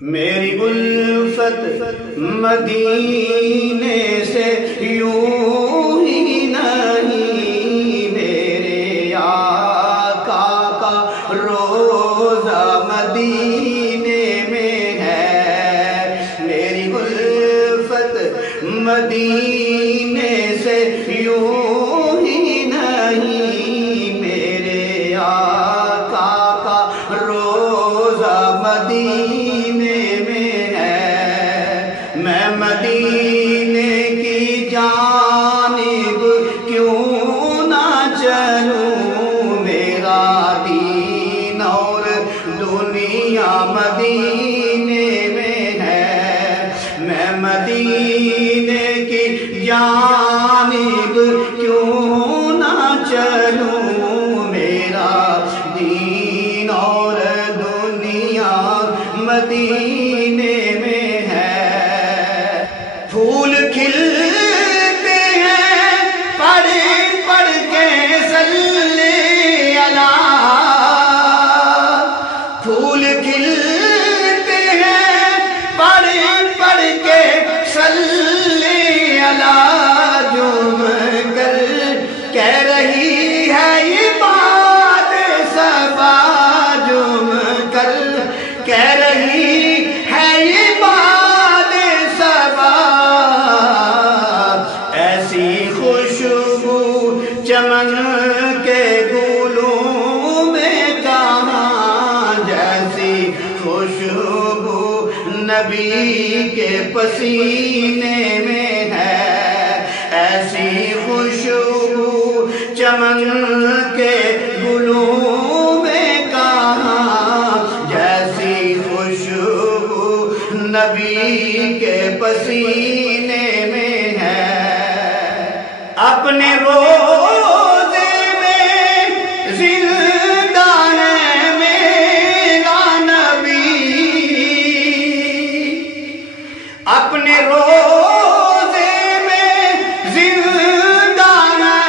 میری الفت مدینے سے یوں ہی نہیں، میرے آقا کا روضہ مدینے میں ہے۔ میری الفت مدینے سے یوں ہی نہیں، میرے آقا کا روضہ مدینے میں ہے۔ میں مدینے کی جانب کیوں نہ چلوں، میرا دین اور دنیا مدینے میں ہے۔ میں مدینے کی جانب کیوں نہ چلوں، میرا دین اور دنیا مدینے میں ہے۔ پھول کھلتے ہیں پڑھ پڑھ کے صلی اللہ، پھول کھلتے ہیں پڑھ پڑھ کے صلی اللہ، جم کر کہہ رہی ہے یہ بات صبا، جم کر کہہ رہی ہے یہ بات صبا۔ ایسی خوشبو چمن کے گلوں میں کہاں، جیسی خوشبو نبی کے پسینے میں ہے۔ ایسی خوشبو چمن کے گلوں میں کہاں، جیسی خوشبو نبی کے پسینے میں ہے۔ اپنے روضے میں زندہ ہے میرا نبی، اپنے روضے میں زندہ ہے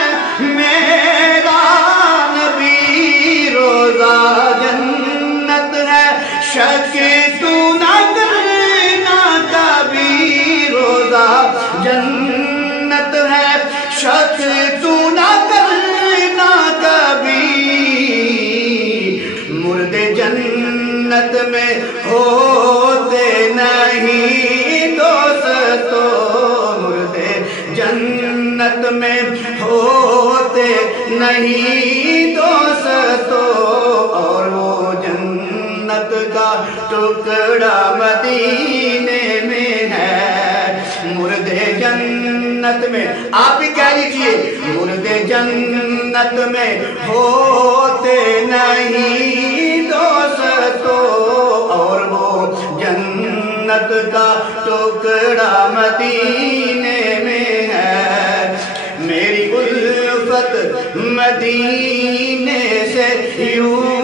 میرا نبی۔ روضہ جنت ہے شک تو نہ کرنا کبھی، روضہ جنت ہے شک تو نہ کرنا کبھی۔ مردے جنت میں ہوتے نہیں دوستو، مردے جنت میں ہوتے نہیں دوستو، اور وہ جنت کا ٹکڑا مدینے میں ہے۔ مردے جنت میں، آپ بھی کہہ لیجئے، مردے جنت میں ہوتے نہیں دوستو، اور وہ جنت کا ٹکڑا مدینے میں ہے۔ میری الفت مدینے سے یوں